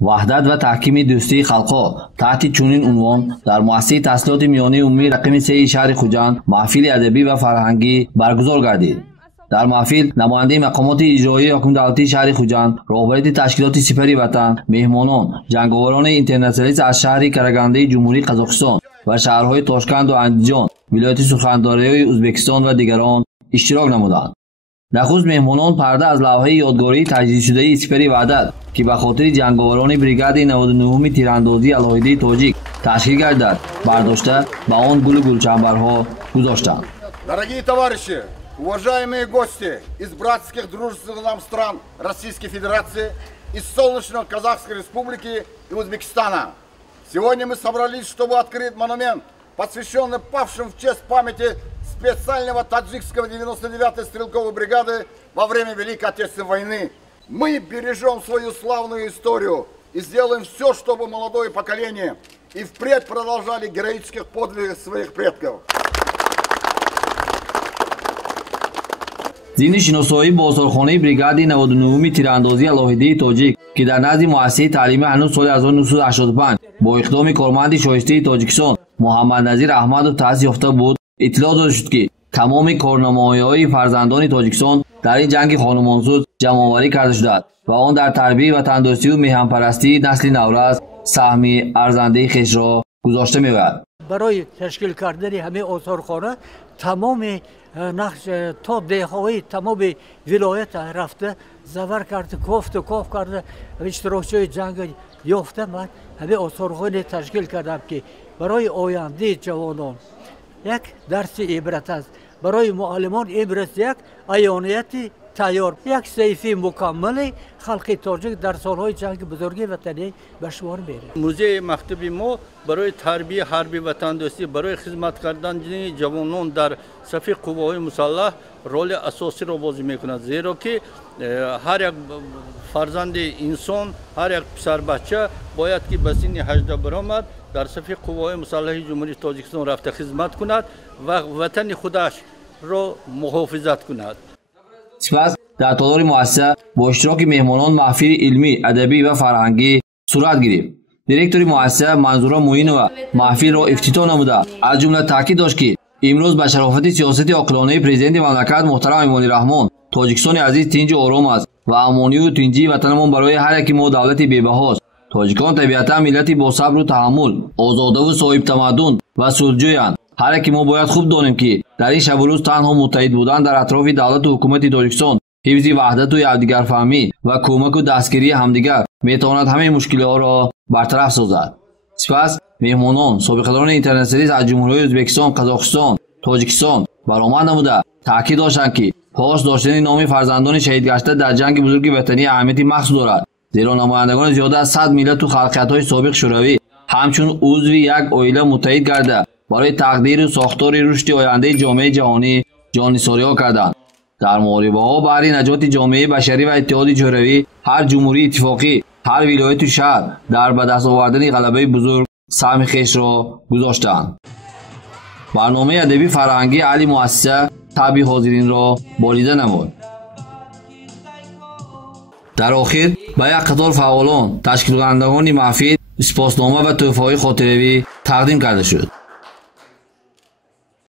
وحدت و تحکیم دوستی خلقها تحت چنین عنوان در مؤسسه تحصیلات میانی عمومی رقم 3 شهر خوجند محفل ادبی و فرهنگی برگزار گردید. در محفل نماینده مقامات اجرایی حکومت دولتی شهر خوجند، رهبری تشکیلات سپری وطن، مهمانان، جنگاوران اینترنشنالیست از شهر کراگانده جمهوری قزاقستان و شهرهای تاشکند و اندیجان، ولایت سخنرانی ازبکستان و دیگران اشتراک نمودند. نخست مهمانان پرده از لوحه یادگاری تجدید شده سپری وحدت که به خاطر جنگاوران بریگاد 99 تیراندازی الهیده تاجیک تشکیل گردد برداشته به آن گلچنبرها گذاشتند. Дорогие товарищи, уважаемые гости из братских дружественных нам стран Российской Федерации, из солнечной Казахской Республики и Узбекистана. Сегодня мы собрались, чтобы открыть монумент, посвященный павшим в честь памяти специального таджикского 99-й стрелковой бригады во время Великой Отечественной войны. Мы бережем свою славную историю и сделаем все, чтобы молодое поколение и впредь продолжали героических подвигов своих предков. ضمن شناسایی بازارخانه بریگاد 99 تیراندازی الهیده تاجیک که در نزد مؤسسه تعلیمی هنوز سال 1985 با اقدام کارمند شایسته تاجیکستان محمد نظیر احمدov تأسیس یافته بود، اطلاع داده شد که تمام کارنامه‌های فرزندان تاجیکستان در این جنگ خانمانسوز جمع‌آوری کرده شده و آن در تربیت و تندرستی و میهن‌پرستی نسل نورس سهمی ارزنده خویش را گذاشته می‌باشد. برای تشکیل کردن همه آثارخانه تمام نقش تا دههای تمام ولایت رفته زور کرده کاف کرده اشتراکچی جنگ یافته. من همه آثارخانه تشکیل کردم که برای آینده جوانان یک درس عبرت است، برای معلمان عبرت، یک عیانیت تیار، یک صحیفه مکمل خلق تاجیک در سالهای جنگ بزرگ وطنی به شمار میره. موزه مکتب ما برای تربیت حربی وطن دوستی، برای خدمت کردن جوانان در صف قوای مسلح رول اساسی را بازی میکند، زیرا که هر یک فرزند انسان، هر یک پسر بچه باید که به سن 18 برآمد در صف قوای مسلح جمهوری تاجیکستان رفته خدمت کند و وطن خودش را محافظت کند. سپس در تالار مؤسسه با اشتراک مهمانان محفل علمی، ادبی و فرهنگی صورت گرفت. دیرکتور مؤسسه منظوره معینова محفل را افتتاح نموده از جمله تاکید داشت که امروز به شرافت سیاست عاقلانه پرزیدنت مملکت محترم امامی رحمان تاجیکستان عزیز تنج و آرام است و امانی و تنجی وطنمان برای هر یک ما دولت بی‌بهاست. تاجیکان طبیعتا ملتی با صبر و تحمل، آزاده و صاحب تمدن و صلحجویند. هر یک ما باید خوب دانیم که در این شب و روز تنها متحد بودن در اطراف دولت و حکومت تاجیکستان، حفظ وحدت و یکدیگر فهمی و کمک و دستگیری همدیگر میتواند همه مشکلات را برطرف سازد. سپس مهمانان سابقداران اینترنشنالیست از جمهوری ازبکستان، قزاقستان، تاجیکستان برآمد نموده تاکید داشتند که پاس داشتن نام فرزندان شهید گشته در جنگ بزرگ وطنی اهمیت مخصوص دارد، زیرا نمایندگان زیاده از 100 ملت و خلقیت‌های سابق شوروی همچون عضو یک عائله متحد گردند برای تقدیر و ساختار رشد آینده جامعه جهانی جان‌نثاری‌ها کردند. در محاربه‌ها برای نجات جامعه بشری و اتحاد شوروی هر جمهوری اتفاقی، هر ولایت و شهر در به دست آوردن غلبه بزرگ سهم خویش را گذاشتند. برنامه ادبی فرهنگی علی مؤسسه طبع حاضرین را بالیده نمود. در آخر به یک قطار فعالان تشکیل کنندگان محفل سپاسنامه و تحفه‌های خاطره‌ای تقدیم کرده شد.